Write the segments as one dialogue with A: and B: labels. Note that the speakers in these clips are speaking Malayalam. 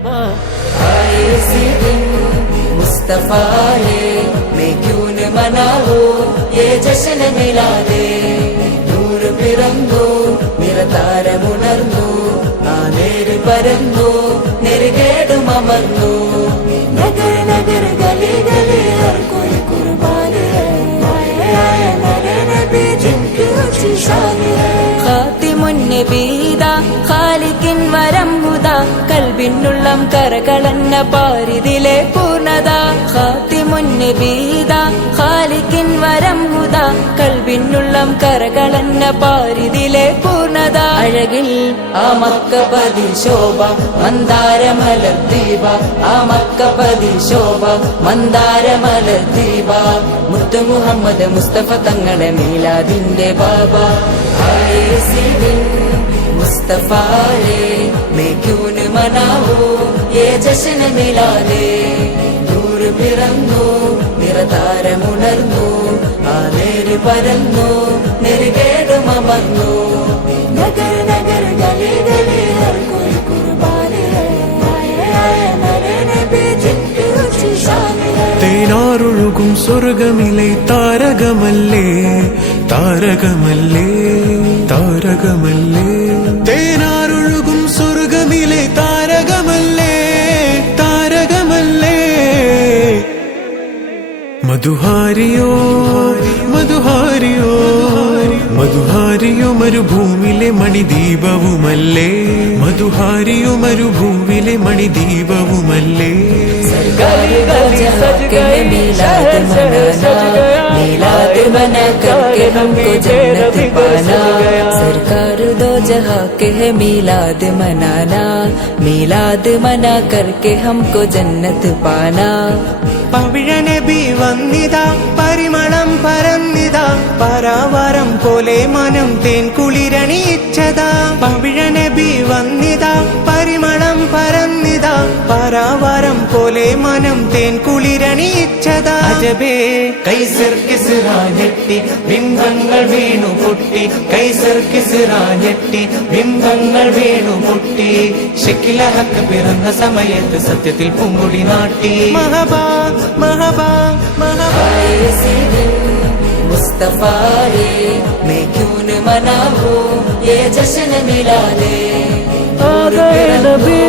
A: आए सी दिन मुस्तफा है मैं क्यों न मनाओ ये जश्न मिला दे നൂറ് പിറന്നു നിറതാരമുണർന്നു ആ നേര് പരന്നു നെരുകേടും അമർന്നു നഗര നഗര കൽബിനുള്ളം കരകളന്ന പാരിതിലെ പൂർണത. ഹാത്തി മുന്നെ ബീത ഖാലിക്കിൻ വരം ഹുദ കൽവിനുള്ളം കരകളന്ന പാരിതിലെ പൂർണത. അഴകിൽ ആ മക്കപതി ശോഭ മന്ദാരമലർ ദീപ. ആ മക്കപതി ശോഭ മന്ദാരമലർ ദീപ. മുത്തു മുഹമ്മദ് മുസ്തഫ തങ്ങളെ മീലാദിന്റെ ബാബ. ആയേ സി ദിൻ മുസ്തഫ मैं क्यों न मनाओ ये जश्न मिला दे നൂറ് പിറന്നു നിറതാരമുണർന്നു ആ നേര് പരന്നു നെരുകേടും അമർന്നു നഗര നഗര ഗലി ഗലി ഹർ कोई कुर्बान है आए आए मेरे नबी जिनकी ऊंची शान है
B: തേനാറൊഴുകും സ്വർഗമിലെ താരകമല്ലേ താരകമല്ലേ താരകമല്ലേ തേനാറൊഴുകും സ്വർഗമിലെ താരകമല്ലേ താരകമല്ലേ? മധുഹാരിയോ മധുഹാരിയോ മധുഹാരിയോ മരുഭൂമിലെ മണിദീപവുമല്ലേ? മധുഹാരിയോ മരുഭൂമിലെ മണിദീപവുമല്ലേ?
A: മീലാദ് മന കെ ഹംകോ ജന്നത്ത് പാനാ जहाँ के है मिलाद मनाना मिलाद मना करके हमको जन्नत पाना
C: പവിഴനബി വന്നിതാ പരിമളം പരന്നിതാ പരാവാരം പോലെ മനം തേൻ കുളിരണിയിച്ചതാ പവിഴനബി വന്നിതാ പരിമളം പരന്നിതാ പരാവാരം പോലെ മനം തേൻ കുളിരണിയിച്ചതാ അജബേ കൈസർ കിസ്റാ ഞെട്ടി ബിംബങ്ങൾ വീണു പൊട്ടി കൈസർ കിസ്റാ ഞെട്ടി ബിംബങ്ങൾ വീണു പൊട്ടി ഷെക്കിലഹക്ക് പിറന്ന സമയത്ത് സത്യത്തിൽ പൂങ്കുടി നാട്ടി മഹബാ മഹബാ മഹബാ
A: आए सी दिन मुस्तफा रे मैं क्यों न मनाऊं ये जश्न मिला ले आ गए नबी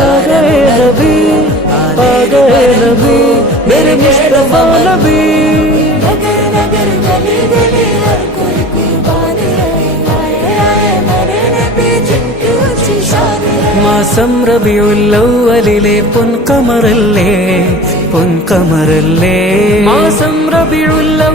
A: आ गए नबी आ गए नबी मेरे मुस्तफा नबी नगर नगर गली गली हर कोई कुर्बान है आए आए मेरे नबी जिनकी ऊंची शान है
D: മാസം റബിയുല്ലവലിലെ പൊൻകമറല്ലേ പൊൻകമറല്ലേ മാസം റബിയുല്ലവ